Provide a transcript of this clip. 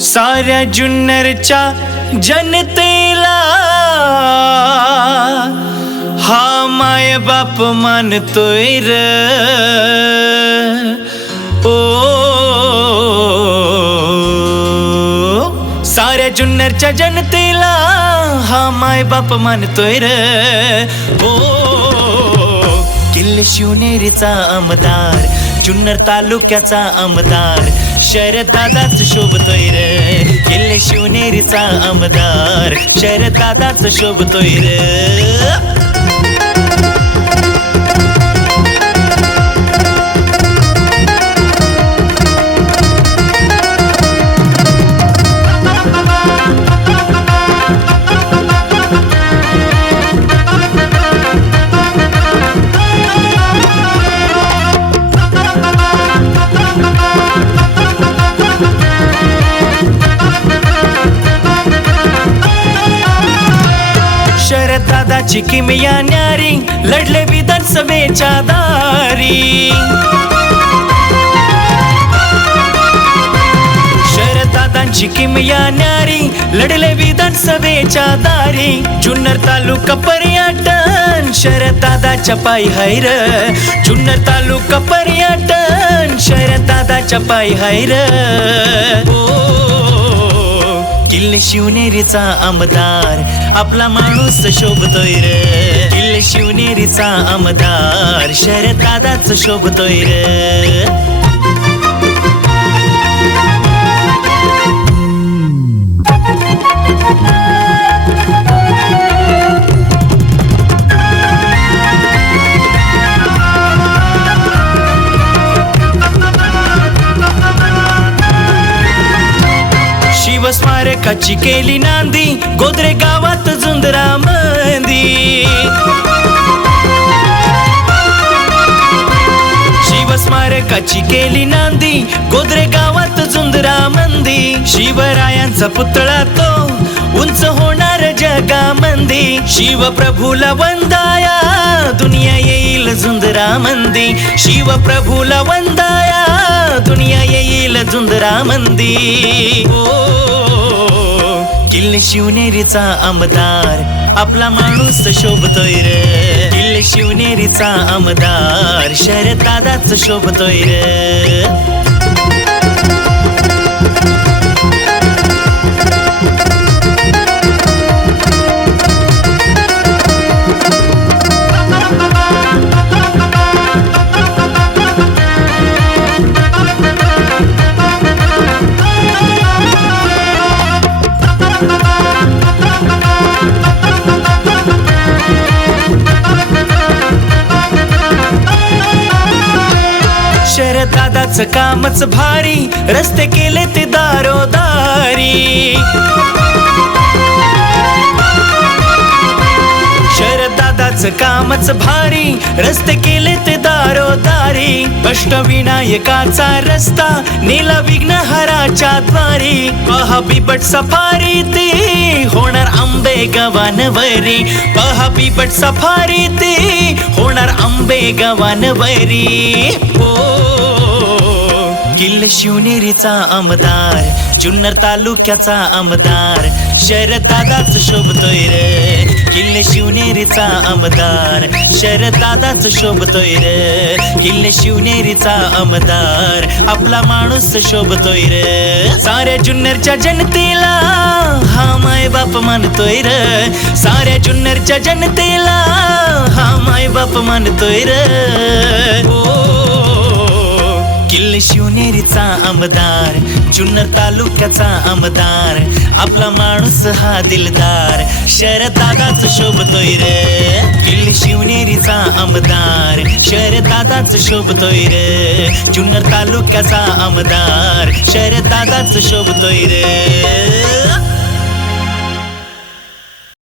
साऱ्या जुन्नरच्या जनतेला. हा माय बाप मानतोय र. ओ. साऱ्या जुन्नरच्या जनतेला हा माय बाप मानतोय र. ओ. किल्ले शिवनेरीचा आमदार जुन्नर तालुक्याचा आमदार. शरद दादाच शोभतोय रे. किल्ले शिवनेरीचा आमदार. शरद दादाच शोभतोय रे. दादाची किमिया न्यारी लढले विधानसभेच्या दारी. शरद दादांची किमया न्यारी लढले विधानसभेच्या दारी. जुन्नर तालुका पर्यटन शरद दादाच्या पायी हैर जुन्नर तालुका पर्यटन शरद दादाच्या पायी हैर ओ किल्ले शिवनेरीचा आमदार. आपला माणूस शोभतोय रे. किल्ले शिवनेरीचा आमदार. शरद दादाच शोभतोय रे. शिवस्मारकाची केली नांदी गोदरे गावात झुंजरा मंदी. शिवस्मारकाची केली नांदी गोदरे गावात झुंजरा मंदी. शिवरायांचा पुतळा तो उंच होणार जगामंदी. शिवप्रभूला वंदाया दुनिया येईल झुंजरा मंदी. शिवप्रभूला वंदाया दुनिया येईल झुंजरा मंदी. ओ किल्ले शिवनेरीचा आमदार आपला माणूस शोभतोय रे. किल्ले शिवनेरीचा आमदार शरद दादाच शोभतोय रे. दादाचं कामच भारी रस्ते केले ते दारोदारी. शरद दादाचं कामच भारी रस्ते केले ते दारोदारी. अष्टविनायकाचा रस्ता नेला विघ्नहराच्या द्वारी. पहा बिबट सफारी ते होणार आंबे गवानवरी पहा बिबट सफारी ते होणार आंबे गवानवरी ओ किल्ले शिवनेरीचा आमदार जुन्नर तालुक्याचा आमदार शरदादाच शोभतोय रे. किल्ले शिवनेरीचा आमदार शरदादाच शोभतोय रे. किल्ले शिवनेरीचा आमदार आपला माणूस शोभतोय रे. साऱ्या जुन्नरच्या जनतेला हा माय बाप मानतोय रे. साऱ्या जुन्नरच्या जनतेला हा माय बाप मानतोय रे. ओ किल्ले शिवनेरीचा आमदार जुन्नर तालुक्याचा आमदार आपला माणूस हा दिलदार शरदादाच शोभतोय रे. किल्ले शिवनेरीचा आमदार शरदादाच शोभतोय रे. जुन्नर तालुक्याचा आमदार शरदादाच शोभतोय रे.